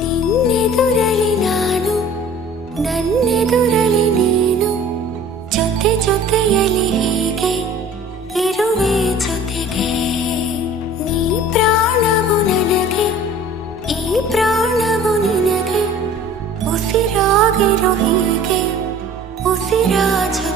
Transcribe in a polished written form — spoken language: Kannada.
ನಿನ್ನೆದುರಲಿ ನಾನು, ನನ್ನೆದುರಲಿ ನೀನು, ಜೊತೆ ಜೊತೆಯಲಿ ಹೀಗೆ ಇರುವೆ ಜೊತೆಗೆ. ನೀ ಪ್ರಾಣವು ನನಗೆ, ಈ ಪ್ರಾಣವು ನಿನಗೆ, ಉಸಿರಾಗಿರೋ ಹೀಗೆ ಉಸಿರಾಜ